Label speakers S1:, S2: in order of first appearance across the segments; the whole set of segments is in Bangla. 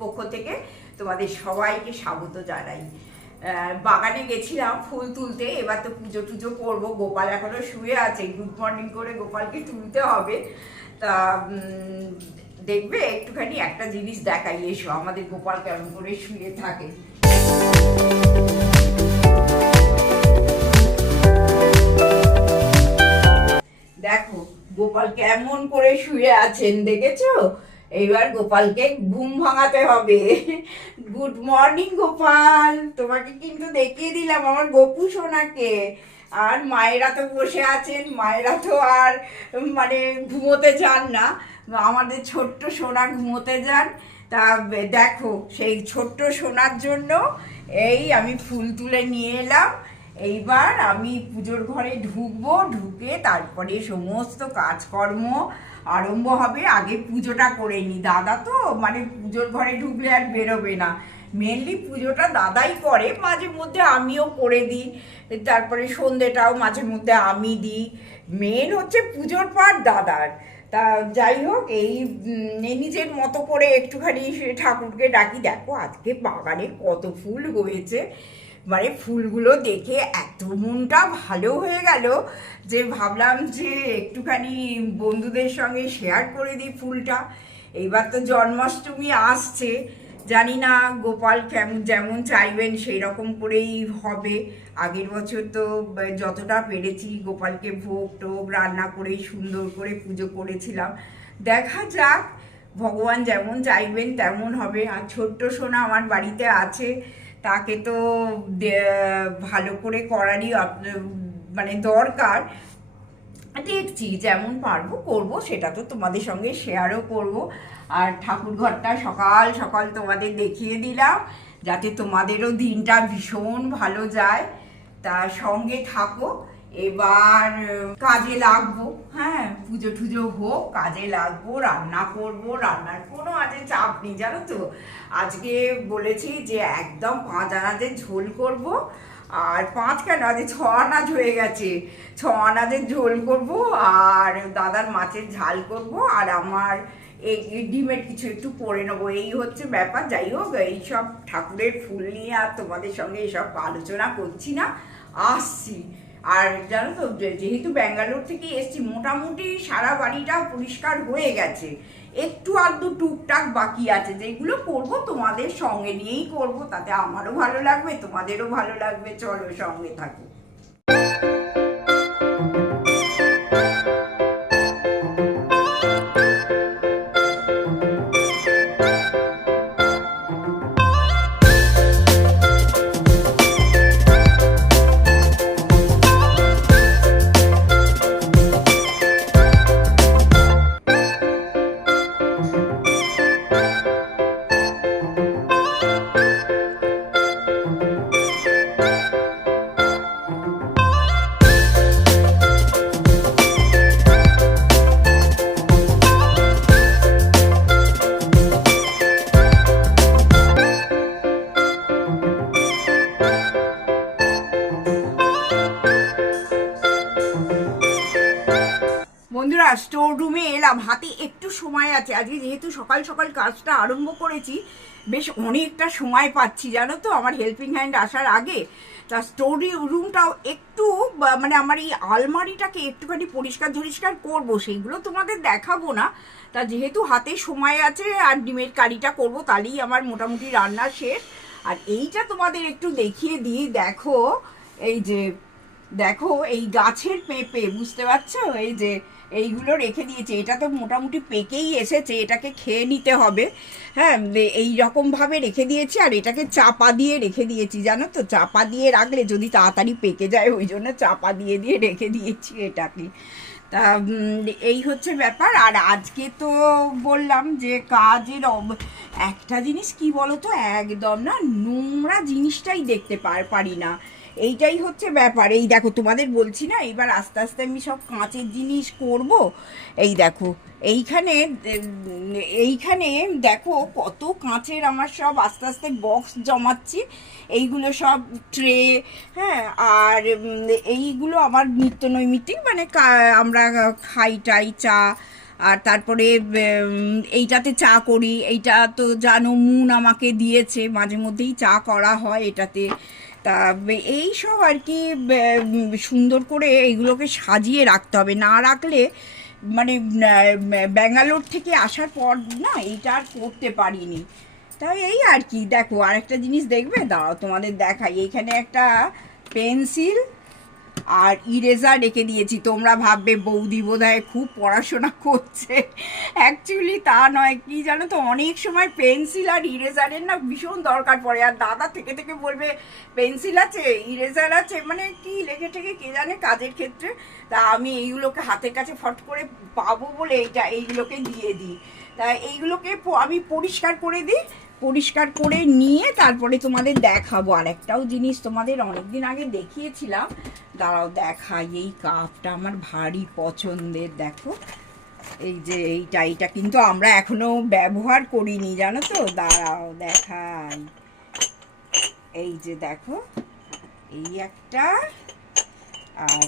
S1: পক্ষ থেকে তোমাদের সবাইকে স্বাগত জানাই। বাগানে গেছিলাম ফুল তুলতে, এবার তো পুজো টুজো করব। গোপাল এখনও শুয়ে আছে। গুড মর্নিং করে গোপালকে তুলতে হবে। তা দেখবে, একটুখানি একটা জিনিস দেখাই এসো। আমাদের গোপাল কেমন করে শুয়ে থাকে। দেখো, গোপাল কেমন করে শুয়ে আছেন, দেখেছ? এইবার গোপালকে ঘুম ভাঙাতে হবে। Good morning Gopal. তোমাকে কিন্তু দেখিয়ে দিলাম, আমার গোপু সোনাকে। আর মায়েরা তো বসে আছেন, মায়েরা তো আর মানে ঘুমোতে যান না। আমাদের ছোট্ট সোনা ঘুমোতে যান। তা, দেখো, সেই ছোট্ট সোনার জন্য এই আমি ফুল তুলে নিয়ে এলাম। এইবার আমি পুজোর ঘরে ঢুকবো, ঢুকে তারপরে সমস্ত কাজকর্ম আরম্ভ হবে। আগে পুজোটা করে নি। দাদা তো মানে পুজোর ঘরে ঢুকলে আর বেরোবে না। মেনলি পুজোটা দাদাই করে, মাঝে মধ্যে আমিও করে দিই। তারপরে সন্ধেটাও মাঝে মধ্যে আমি দিই। মেন হচ্ছে পুজোর পার দাদার। তা যাই হোক, এই নিজের মতো করে একটুখানি ঠাকুরকে ডাকি, দেখো আজকে বাগানে কত ফুল হয়েছে। মানে ফুলগুলো দেখে এত মনটা ভালো হয়ে গেল যে ভাবলাম যে একটুখানি বন্ধুদের সঙ্গে শেয়ার করে দিই ফুলটা। এইবার তো জন্মাষ্টমী আসছে, জানি না গোপাল কেমন যেমন চাইবেন সেই রকম করেই হবে। আগের বছর তো যতটা পেরেছি গোপালকে ভোগ টোগ রান্না করে সুন্দর করে পুজো করেছিলাম। দেখা যাক, ভগবান যেমন চাইবেন তেমন হবে। আর ছোট্ট সোনা আমার বাড়িতে আছে তাকে তো ভালো করে করারই মানে দরকার। দেখছি যেমন পারব করব, সেটা তো তোমাদের সঙ্গে শেয়ারও করব। আর ঠাকুর ঘরটা সকাল সকাল তোমাদের দেখিয়ে দিলাম, যাতে তোমাদেরও দিনটা ভীষণ ভালো যায়। তার সঙ্গে থাকো। এবার কাজে লাগবো হ্যাঁ পুজো টুজো হোক, কাজে লাগবো, রান্না করব, রান্নার কোনো আজকে চাপ নেই, জানো তো? আজকে বলেছি যে একদম পাঁচ আনাজের ঝোল করব, আর পাঁচ কেন? আজ ছ আনাজ হয়ে গেছে। ছ আনাজের ঝোল করব, আর দাদার মাছের ঝাল করব, আর আমার এই ডিমের কিছু একটু করে নেব। এই হচ্ছে ব্যাপার, যাই হোক এইসব ঠাকুরের ফুল নিয়ে আর তোমাদের সঙ্গে এসব আলোচনা করছি না। আসছি। আর জানো তো যেহেতু ব্যাঙ্গালোর থেকে এসছি, মোটামুটি সারা বাড়িটা পরিষ্কার হয়ে গেছে। একটু আধটু টুকটাক বাকি আছে, যেগুলো করব তোমাদের সঙ্গে নিয়েই করব, তাতে আমারও ভালো লাগবে, তোমাদেরও ভালো লাগবে, চলো সঙ্গে থাকো। স্টোর রুমে এলাম। হাতে একটু সময় আছে। আজকে যেহেতু সকাল সকাল কাজটা আরম্ভ করেছি, বেশ অনেকটা সময় পাচ্ছি, জানো তো? আমার হেল্পিং হ্যান্ড আসার আগে। তা স্টোর রুমটাও একটু মানে আমার এই আলমারিটাকে একটুখানি পরিষ্কার ঝরিষ্কার করব, সেইগুলো তোমাদের দেখাবো না। তা যেহেতু হাতে সময় আছে আর ডিমের কারিটা করব, তাহলেই আমার মোটামুটি রান্না শেষ। আর এইটা তোমাদের একটু দেখিয়ে দিই। দেখো, এই যে দেখো, এই গাছের পেঁপে, বুঝতে পারছ? এই যে এইগুলো রেখে দিয়েছে। এটা তো মোটামুটি পেকেই এসেছে, এটাকে খেয়ে নিতে হবে। হ্যাঁ এই রকমভাবে রেখে দিয়েছি, আর এটাকে চাপা দিয়ে রেখে দিয়েছি, জানো তো? চাপা দিয়ে রাখলে যদি তাড়াতাড়ি পেকে যায়, ওই জন্য চাপা দিয়ে দিয়ে রেখে দিয়েছি এটাকে। তা এই হচ্ছে ব্যাপার। আর আজকে তো বললাম যে কাজের একটা জিনিস কি বলতো? একদম না, নোংরা জিনিসটাই দেখতে পার- পারি না। এইটাই হচ্ছে ব্যাপার। এই দেখো, তোমাদের বলছি না, এবার আস্তে আস্তে আমি সব কাঁচের জিনিস করব। এই দেখো, এইখানে এইখানে দেখো কত কাঁচের আমার সব আস্তে আস্তে বক্স জমাচ্ছি। এইগুলো সব ট্রে হ্যাঁ আর এইগুলো আমার নিত্য নৈমিত্তিক মানে আমরা খাই, টাই, চা, আর তারপরে এইটাতে চা করি। এইটা তো জানো, মুন আমাকে দিয়েছে মাঝে মধ্যেই চা করা হয় এটাতে। তা এই সব আর কি সুন্দর করে এগুলোকে সাজিয়ে রাখতে হবে। না রাখলে মানে ব্যাঙ্গালোর থেকে আসার পর না এইটা আর করতে পারিনি। তাই এই আর কি, দেখো আর একটা জিনিস দেখবে? দাঁড়াও তোমাদের দেখাই। এইখানে একটা পেন্সিল আর ইরেজার রেখে দিয়েছি। তোমরা ভাববে বৌদি বোধহয় খুব পড়াশোনা করছে। অ্যাকচুয়ালি তা নয়। কি জানো তো, অনেক সময় পেন্সিল আর ইরেজারের না ভীষণ দরকার পড়ে। আর দাদা থেকে থেকে বলবে পেন্সিল আছে ইরেজার আছে। মানে কি লেখে টেখে কে জানে কাজের ক্ষেত্রে। তা আমি এইগুলোকে হাতের কাছে ফট করে পাবো বলে এইটা, এইগুলোকে দিয়ে দিই। তা এইগুলোকে আমি পরিষ্কার করে দিই। পরিষ্কার করে নিয়ে তারপরে তোমাদের দেখাবো আর একটাও জিনিস তোমাদের অনেকদিন আগে দেখিয়েছিলাম। দাঁড়াও দেখাই এই কাপটা আমার ভারী পছন্দের, দেখো। এই যে এইটা এইটা কিন্তু আমরা এখনও ব্যবহার করিনি, জানো তো? দাঁড়াও দেখাই। এই যে দেখো, এই একটা আর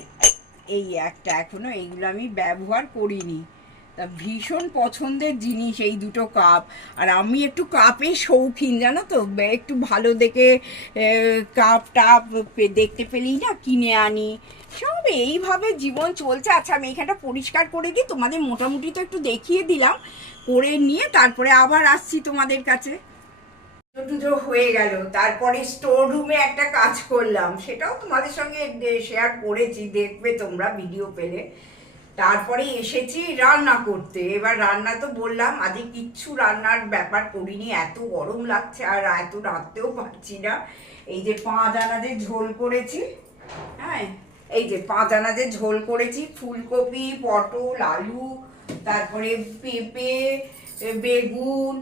S1: এই একটা এখনও, এইগুলো আমি ব্যবহার করিনি। তা ভীষণ পছন্দের জিনিস এই দুটো কাপ। আর আমি একটু কাপের শৌখিন, জানো তো? একটু ভালো দেখে কাপ টাপ দেখতে পেলেই না কিনে আনি। সব এইভাবে জীবন চলছে। আচ্ছা আমি এখানটা পরিষ্কার করে দিই। তোমাদের মোটামুটি তো একটু দেখিয়ে দিলাম। করে নিয়ে তারপরে আবার আসছি তোমাদের কাছে। টুজো হয়ে গেল। তারপরে স্টোর রুমে একটা কাজ করলাম। সেটাও তোমাদের সঙ্গে শেয়ার করেছি। দেখবে তোমরা ভিডিও পেলে। তারপরে এসেছি রান্না করতে। এবার রান্না তো বললাম আজকে কিচ্ছু রান্নার ব্যাপার করিনি এত গরম লাগছে আর এত রাখতেও পারছি না। এই যে পাঁচ আনাজের ঝোল করেছি হ্যাঁ এই যে পাঁচ আনাজের ঝোল করেছি ফুলকপি পটল আলু তারপরে পেঁপে বেগুন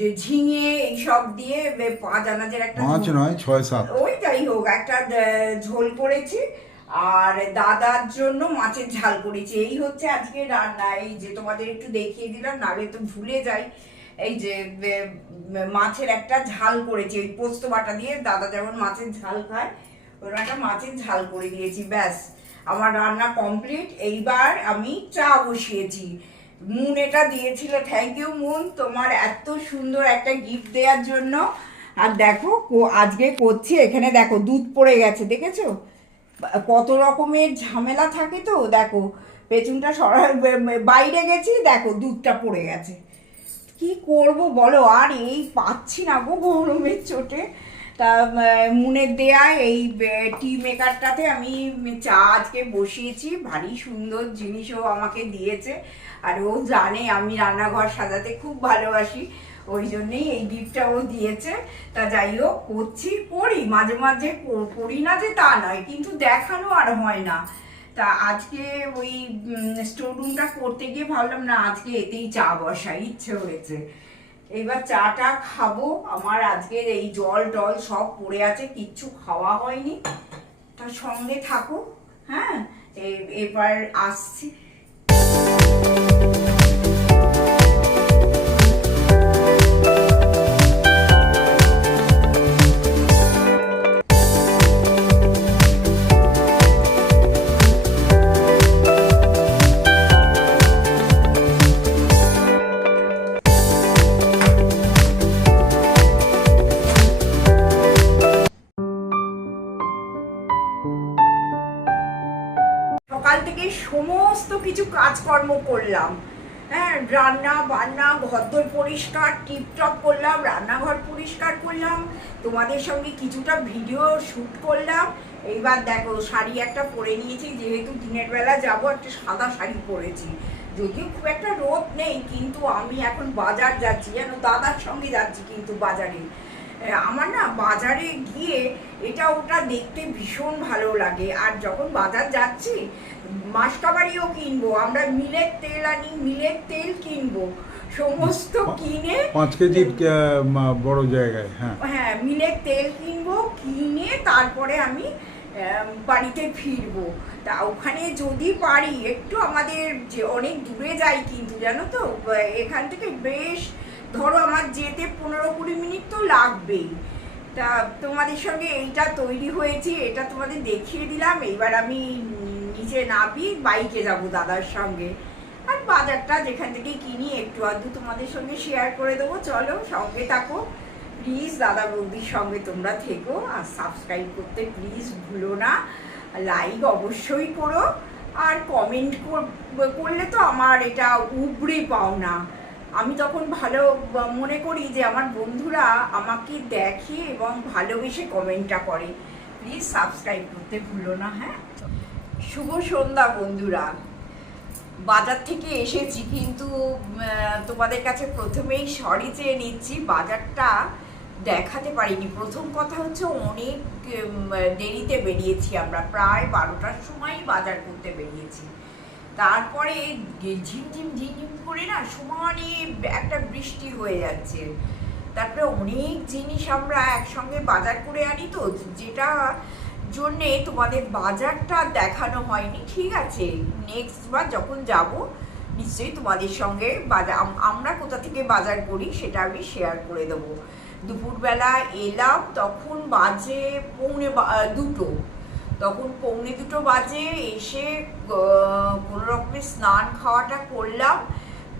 S1: যে ঝিঙে এইসব দিয়ে পাঁচ আনাজের একটা
S2: পাঁচ নয় ছয় সাত।
S1: ওই যাই হোক একটা ঝোল করেছি। আর দাদার জন্য মাছের ঝাল করেছি। এই হচ্ছে আজকে রান্না। এই যে তোমাদের একটু দেখিয়ে দিলাম নাহলে তো ভুলে যাই। এই যে মাছের একটা ঝাল করেছি। ওই পোস্ত বাটা দিয়ে দাদা যেমন মাছের ঝাল খায় ওরকম একটা মাছের ঝাল করে দিয়েছি, ব্যাস। আমার রান্না কমপ্লিট। এইবার আমি চা বসিয়েছি। মুন এটা দিয়েছিল। Thank you Moon. তোমার এত সুন্দর একটা গিফট দেওয়ার জন্য। আর দেখো আজকে করছি। এখানে দেখো, দুধ পড়ে গেছে, দেখেছ? কত রকমের ঝামেলা থাকে তো, দেখো, পেছনটা সরা বাইরে গেছি, দেখো, দুধটা পড়ে গেছে। কি করব বলো? আর এই পাচ্ছি না গো গরমের চোটে। তা মুনের দেয়া এই টি মেকারটাতে আমি চা আজকে বসিয়েছি। ভারী সুন্দর জিনিসও আমাকে দিয়েছে। আর ও জানে আমি রান্নাঘর সাজাতে খুব ভালোবাসি। ওই জন্যেই এই গিফটটা ও দিয়েছে। তা যাই হোক করছি, করি, মাঝে মাঝে করি না যে তা নয়, কিন্তু দেখানো আর হয় না। তা আজকে ওই স্টোর রুমটা করতে গিয়ে ভাবলাম, না, আজকে এতেই চা বসাই, ইচ্ছে হয়েছে। এবার চাটা খাব, আমার আজকের এই জল টল সব পড়ে আছে, কিচ্ছু খাওয়া হয়নি। তার সঙ্গে থাকো হ্যাঁ এবার আসছি। সমস্ত কিছু কাজকর্ম করলাম। হ্যাঁ রান্না বান্না, ঘরদোর পরিষ্কার, টিপটপ করলাম, রান্নাঘর পরিষ্কার করলাম, তোমাদের সঙ্গে কিছুটা ভিডিও শ্যুট করলাম। এইবার দেখো, শাড়ি একটা পরে নিয়েছি, যেহেতু দিনের বেলা যাব, একটা সাদা শাড়ি পরেছি। যদিও খুব একটা রোদ নেই, কিন্তু আমি এখন বাজার যাচ্ছি। যেন দাদার সঙ্গে যাচ্ছি কিন্তু বাজারে। আমার না বাজারে গিয়ে এটা ওটা দেখতে ভীষণ ভালো লাগে। আর যখন বাজার যাচ্ছি মাসকাবারিও কিনবো আমরা মিলের তেল আনি মিলের তেল কিনবো। সমস্ত কিনে
S2: পাঁচ কেজির বড় জায়গায় হ্যাঁ।
S1: হ্যাঁ মিলের তেল কিনবো কিনে তারপরে আমি বাড়িতে ফিরবো। তা ওখানে যদি পারি একটু আমাদের যে অনেক দূরে যাই কিন্তু জানো তো? এখান থেকে বেশ ধরো আমার যেতে পনেরো কুড়ি মিনিট তো লাগবেই। তা তোমাদের সঙ্গে এইটা তৈরি হয়েছে, এটা তোমাদের দেখিয়ে দিলাম। এইবার আমি নিচে নাবি বাইকে যাব দাদার সঙ্গে। আর বাজারটা যেখান থেকে কিনি, একটু আধটু তোমাদের সঙ্গে শেয়ার করে দেবো। চলো সঙ্গে থাকো। প্লিজ দাদা বৌদির সঙ্গে তোমরা থেকো আর সাবস্ক্রাইব করতে প্লিজ ভুলো না। লাইক অবশ্যই করো। আর কমেন্ট করলে তো আমার এটা উবড়ে পাও না। আমি তখন ভালো মনে করি যে আমার বন্ধুরা আমাকে দেখে এবং ভালোবেসে কমেন্টটা করে। প্লিজ সাবস্ক্রাইব করতে ভুলো না হ্যাঁ? শুভ সন্ধ্যা বন্ধুরা। বাজার থেকে এসেছি, কিন্তু তোমাদের কাছে প্রথমেই সরি চেয়ে নিচ্ছি, বাজারটা দেখাতে পারিনি। প্রথম কথা হচ্ছে অনেক দেরিতে বেরিয়েছি আমরা। প্রায় বারোটার সময় বাজার করতে বেরিয়েছি। তারপরে ঝিমঝিম ঝিমঝিম করে না সমানে একটা বৃষ্টি হয়ে যাচ্ছে। তারপরে অনেক জিনিস আমরা একসঙ্গে বাজার করে আনি তো, যেটা জন্যে তোমাদের বাজারটা দেখানো হয়নি, ঠিক আছে? নেক্সট বার যখন যাব, নিশ্চয়ই তোমাদের সঙ্গে বাজার আমরা কোথা থেকে বাজার করি সেটা আমি শেয়ার করে দেবো। দুপুরবেলা এলাম, তখন বাজে পৌনে দুটো। তখন পৌনে দুটো বাজে, এসে কোনো রকমের স্নান খাওয়াটা করলাম,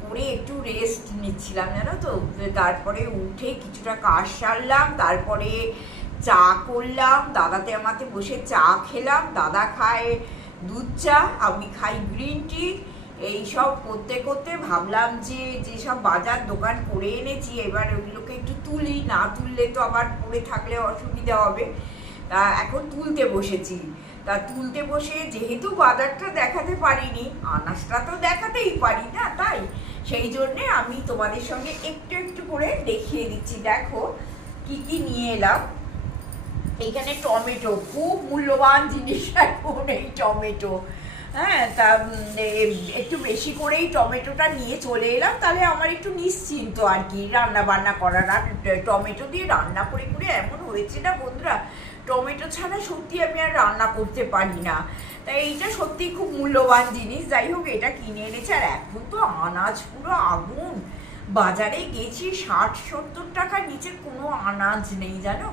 S1: করে একটু রেস্ট নিচ্ছিলাম, জানো তো? তারপরে উঠে কিছুটা কাজ সারলাম, তারপরে চা করলাম দাদাতে আমাতে বসে চা খেলাম, দাদা খায় দুধ চা, আমি খাই গ্রিন টি এইসব করতে করতে ভাবলাম যে যেসব বাজার দোকান করে এনেছি, এবার ওগুলোকে একটু তুলি, না তুললে তো আবার পড়ে থাকলে অসুবিধা হবে। তা এখন তুলতে বসেছি। তা তুলতে বসে যেহেতু বাজারটা দেখাতে পারিনি, আনাজটা তো দেখাতেই পারি, না তাই? সেই জন্যে আমি তোমাদের সঙ্গে একটু একটু করে দেখিয়ে দিচ্ছি। দেখো, কি কি নিয়ে এলাম। এইখানে টমেটো, খুব মূল্যবান জিনিস এখন এই টমেটো। হ্যাঁ তা একটু বেশি করেই টমেটোটা নিয়ে চলে এলাম। তাহলে আমার একটু নিশ্চিন্ত আর কি। রান্না বান্না করার আর টমেটো দিয়ে রান্না করে করে এমন হয়েছে না বন্ধুরা? টমেটো ছাড়া সত্যি আমি আর রান্না করতে পারি না। তাই এইটা সত্যি খুব মূল্যবান জিনিস। যাই হোক, এটা কিনে এনেছে। আর এখন তো আনাজ পুরো আগুন। বাজারে গেছি, ষাট, সত্তর টাকার নিচে কোনো আনাজ নেই, জানো?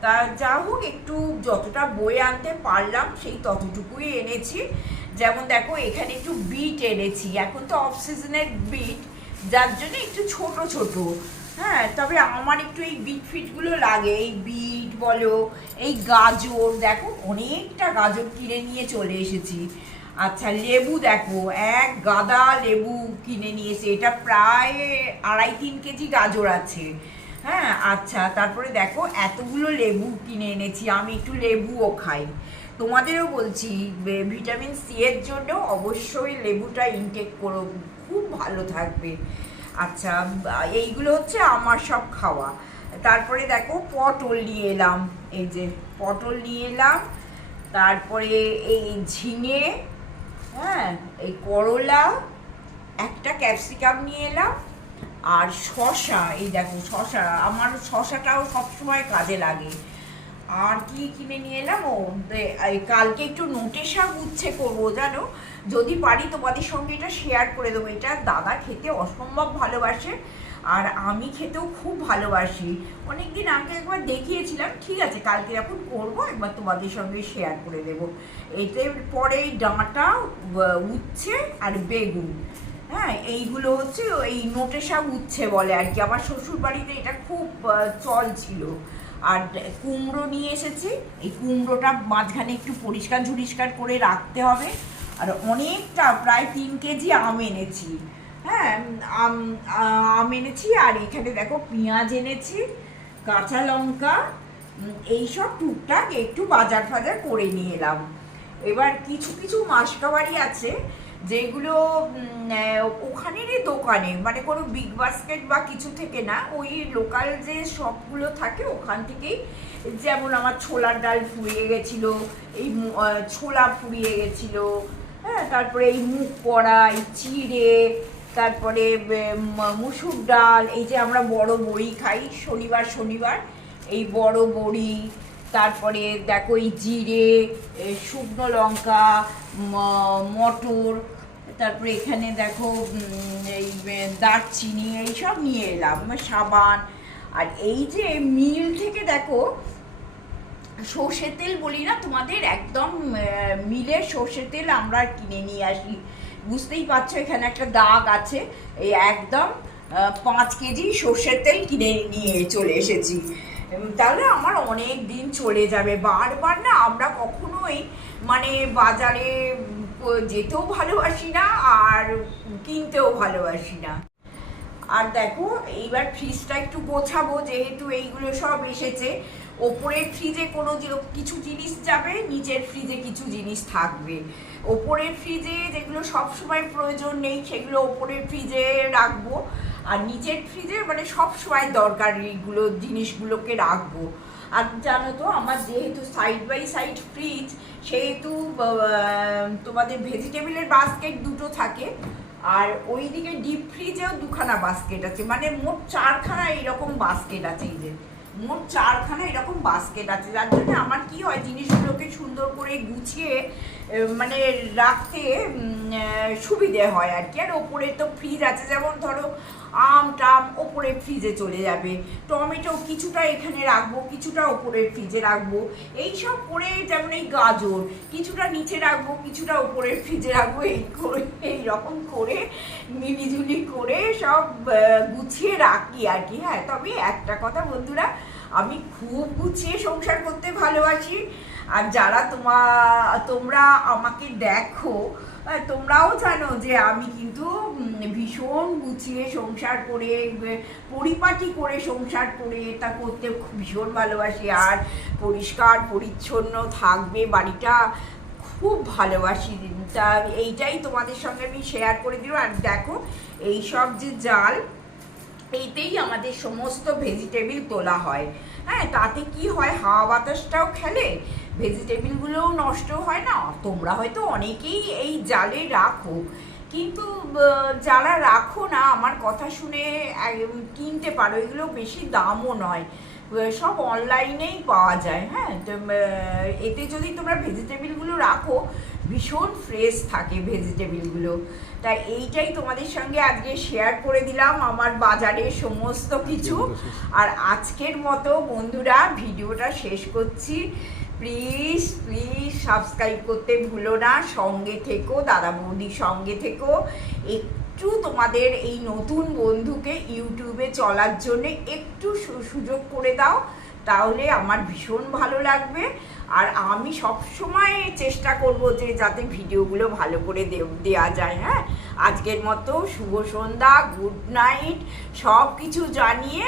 S1: তা যা হোক, একটু যতটা বয়ে আনতে পারলাম, সেই ততটুকুই এনেছি। যেমন দেখো, এখানে একটু বিট এনেছি। এখন তো অফ সিজনের বিট, যার জন্য একটু ছোট ছোট। হ্যাঁ তবে আমার একটু এই বিট ফিটগুলো লাগে। এই বিট বলো, এই গাজর, দেখো অনেকটা গাজর কিনে নিয়ে চলে এসেছি। আচ্ছা লেবু দেখো, এক গাদা লেবু কিনে নিয়েছে এটা প্রায় আড়াই তিন কেজি গাজর আছে। হ্যাঁ আচ্ছা তারপরে দেখো এতগুলো লেবু কিনে এনেছি, আমি একটু লেবুও খাই। তোমাদেরও বলছি ভিটামিন সি এর জন্য অবশ্যই লেবুটা ইনটেক করো, খুব ভালো থাকবে। আচ্ছা এইগুলো হচ্ছে আমার সব খাওয়া। তারপরে দেখো পটল নিয়ে এলাম, এই যে পটল নিয়ে এলাম, তারপরে এই ঝিঙে হ্যাঁ এই করলা, একটা ক্যাপসিকাম নিয়ে এলাম, আর শশা এই দেখো শশা আমার শশাটাও সবসময় কাজে লাগে। আর কি কিনে নিয়ে এলাম? ও কালকে একটু নোটে শাক উচ্ছে করব, জানো? যদি পারি তোমাদের সঙ্গে এটা শেয়ার করে দেবো, এটা দাদা খেতে অসম্ভব ভালোবাসে। আর আমি খেতেও খুব ভালোবাসি। অনেকদিন আগে একবার দেখিয়েছিলাম, ঠিক আছে, কালকে এখন করব, একবার তোমাদের সঙ্গে শেয়ার করে দেবো। এতে পরে ডাঁটা উচ্ছে আর বেগুন। হ্যাঁ এইগুলো হচ্ছে এই নোটে শাক উচ্ছে বলে আর কি। আমার শ্বশুর বাড়িতে এটা খুব চল ছিল। আর কুমড়ো নিয়ে এসেছি। এই কুমড়োটা মাঝখানে একটু পরিষ্কার ঝুরিষ্কার করে রাখতে হবে। আর অনেকটা, প্রায় তিন কেজি আম এনেছি। হ্যাঁ আম এনেছি আর এখানে দেখো পেঁয়াজ এনেছি, কাঁচা লঙ্কা এইসব টুকটাক একটু বাজার ফাজার করে নিয়ে এলাম। এবার কিছু কিছু মাসকাবাড়ি আছে যেগুলো ওখানেরই দোকানে মানে কোনো বিগ বাস্কেট বা কিছু থেকে না, ওই লোকাল যে শপগুলো থাকে ওখান থেকেই, যেমন আমার ছোলার ডাল ফুরিয়ে গেছিল, এই ছোলা ফুরিয়ে গেছিল হ্যাঁ তারপরে এই মুখ কড়াই চিড়ে তারপরে মুসুর ডাল এই যে আমরা বড় বড়ি খাই শনিবার শনিবার এই বড় বড়ি তারপরে দেখো এই জিরে শুকনো লঙ্কা মটর তারপরে এখানে দেখো এই দারচিনি এইসব নিয়ে এলাম সাবান আর এই যে মিল থেকে দেখো সর্ষের তেল বলি না তোমাদের একদম আহ, মিলের সর্ষের তেল আমরা কিনে নিয়ে আসি। বুঝতেই পারছ, এখানে একটা দাগ আছে। এই একদম পাঁচ কেজি সর্ষের তেল কিনে নিয়ে চলে এসেছি। তাহলে আমার অনেক দিন চলে যাবে। বারবার না আমরা কখনোই মানে বাজারে যেতেও ভালোবাসি না আর কিনতেও ভালোবাসি না। আর দেখো, এইবার ফ্রিজটা একটু গোছাবো, যেহেতু এইগুলো সব এসেছে। ওপরের ফ্রিজে কোনো কিছু জিনিস যাবে, নিচের ফ্রিজে কিছু জিনিস থাকবে। ওপরের ফ্রিজে যেগুলো সবসময় প্রয়োজন নেই, সেগুলো ওপরের ফ্রিজে রাখব। আর নিচের ফ্রিজে মানে সবসময় দরকারিগুলো, জিনিসগুলোকে রাখব। আর জানো তো, আমার যেহেতু সাইড বাই সাইড ফ্রিজ সেহেতু তোমাদের ভেজিটেবলের বাস্কেট দুটো থাকে। আর ওইদিকে ডিপ ফ্রিজেও দুখানা বাস্কেট আছে। মানে মোট চারখানা এরকম বাস্কেট আছে যে মোট চারখানা এরকম বাস্কেট আছে। যার জন্য আমার কি হয়, জিনিসগুলোকে সুন্দর করে গুছিয়ে মানে রাখতে সুবিধে হয় আর কি। আর ওপরে তো ফ্রিজ আছে, যেমন ধরো আম টাম ওপরে ফ্রিজে চলে যাবে। টমেটো কিছুটা এখানে রাখব, কিছুটা ওপরের ফ্রিজে রাখব। এইসব করে যেমন এই গাজর কিছুটা নিচে রাখব, কিছুটা ওপরের ফ্রিজে রাখব, এই করে, এই রকম করে মিলিঝুলি করে সব গুছিয়ে রাখি আর কি। হ্যাঁ তবে একটা কথা বন্ধুরা আমি খুব গুছিয়ে সংসার করতে ভালোবাসি। আর যারা তোমা, তোমরা আমাকে দেখো তোমরাও জানো যে আমি কিন্তু ভীষণ গুছিয়ে সংসার করে পরিপাটি করে সংসার করে এটা করতে ভীষণ ভালোবাসি। আর পরিষ্কার, পরিচ্ছন্ন থাকবে বাড়িটা খুব ভালোবাসি। তা এইটাই তোমাদের সঙ্গে আমি শেয়ার করে দিলাম। আর দেখো, এইসব যে জাল এইতেই আমাদের সমস্ত ভেজিটেবিল তোলা হয়। হ্যাঁ তাতে কি হয়? হাওয়া বাতাসটাও খেলে ভেজিটেবিলগুলোও নষ্ট হয় না। তোমরা হয়তো অনেকেই এই জালে রাখো। কিন্তু যারা রাখো না, আমার কথা শুনে কিনতে পারো। এগুলো বেশি দামও নয়। সব অনলাইনেই পাওয়া যায়। হ্যাঁ এতে যদি তোমরা ভেজিটেবিলগুলো রাখো ভীষণ ফ্রেশ থাকে ভেজিটেবিলগুলো তাই এইটাই তোমাদের সঙ্গে আজকে শেয়ার করে দিলাম, আমার বাজারের সমস্ত কিছু। আর আজকের মতো বন্ধুরা, ভিডিওটা শেষ করছি। প্লিজ প্লিজ সাবস্ক্রাইব করতে ভুলো না, সঙ্গে থেকো, দাদা বৌদির সঙ্গে থেকো। একটু তোমাদের এই নতুন বন্ধুকে ইউটিউবে চলার জন্য একটু সুযোগ করে দাও, তাহলে আমার ভীষণ ভালো লাগবে। আর আমি সব সময় চেষ্টা করব যে যাতে ভিডিওগুলো ভালো করে দেওয়া যায় হ্যাঁ? আজকের মতো শুভ সন্ধ্যা গুড নাইট সব কিছু জানিয়ে